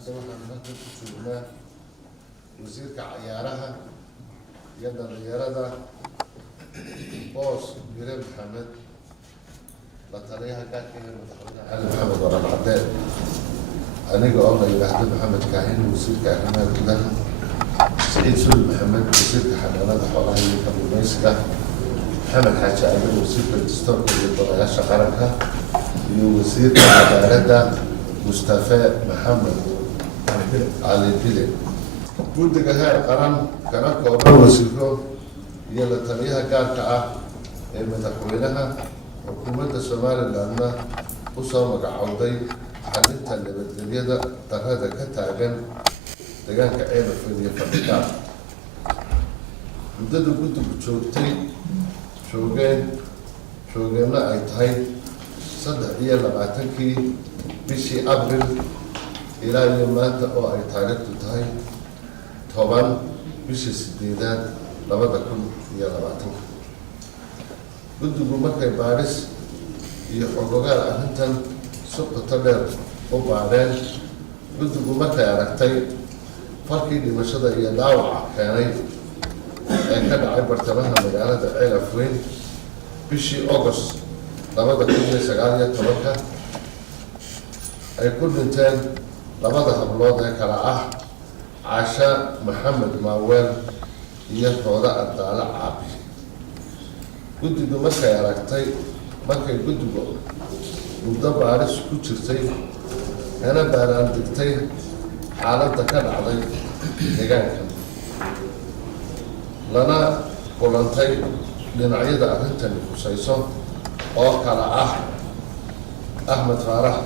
hadda waxaan halkan ku joognaa wasiirka cayaaraha iyo dhalinyarada boos Mire Maxamed la taliyaha gaarka ah madaxweynaha Ali Maxamed Waran Cadde aniga oo la yiraahdo Maxamed Kaahin wasiirka arrimaha gudaha Saciid Sul Maxamed wasiirka xanaanada xoolaha iyo kalluumaysiga Maxamed Xaaji Aadan wasiirka dastuurka iyo golayaasha qaranka iyo wasiirka cadaaladda Mustafa Maxamed Ali Bile guddiga heer qaran kana kooban wasiiro iyo la taliyaha gaarka ah ee madaxweynaha xukuumadda Somalilandna u soo magacowday xalinta nabadgelyada darrada ka taagan deegaanka Ceelafweyn iyo Fadhigaab muddada guddigu joogeenna ay tahay 23 bishii Abriil ilaa iyo maanta oo ay taariikhdu tahay 10 bishii 8 2020 guddigu markay baaris iyo xogogaal arrintan si qoto dheer u baadheen guddigu markay aragtay falkii dhimashada iyo dhaawaca keenay ee ka dhacay bartamaha magaalada Ceelafweyn bishii August 2019 ay ku dhinteen labada hablood ee kala ah Caasha Maxamed Maaweel iyo Rooda Ardaala Caabi guddigu markay guddigu muddo baaris ku jirtay kana baaraan degtay xaaladda ka dhacday deegaanka lana kulantay dhinacyada arrintan khusayso oo kala ah Ahmed Faarax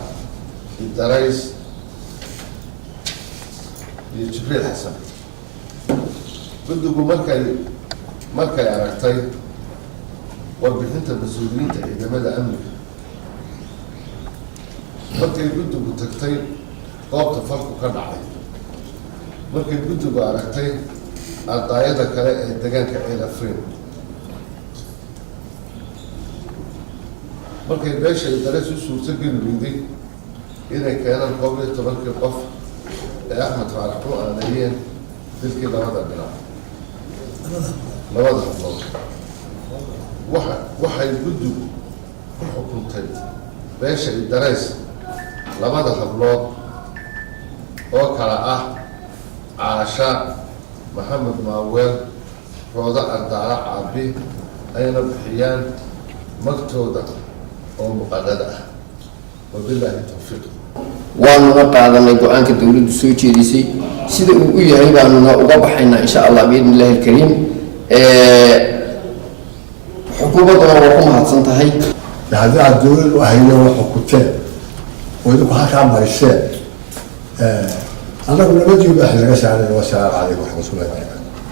Idarays iyo Jibriil Xasan guddigu markay aragtay warbixinta mas'uuliyiinta ciidamada amniga markay guddigu tagtay goobta falku ka dhacay markay guddigu aragtay ardaayada kale ee deegaanka Ceelafweyn markay beesha Idarays u suurtageli weyday inay keenaan 12 qof ee Ahmed Faarax ku aanayeen dilkii labada hablood waxay guddigu ku xukuntay beesha Idarays labada hablood oo kala ah Caasha Maxamed Maaweel Rooda Ardaala Caabi ayna bixiyaan magtooda oo muqaddada ah wabillahi tawfiiq waanuna qaadanay go'aanka dawladdu soo jeedisay sida uu u yahay baanuna uga baxaynaa insha Allah biidnillaahi alkariim xukuumaduna waa ku mahadsan tahay haddii aad dawladdu ahayna wax xukunteen oo idinku halkaa mariseen annagu nabadgelyada wax laga saaray. Wassalaamu calaykum waraxmatullaahi wabarakaatu.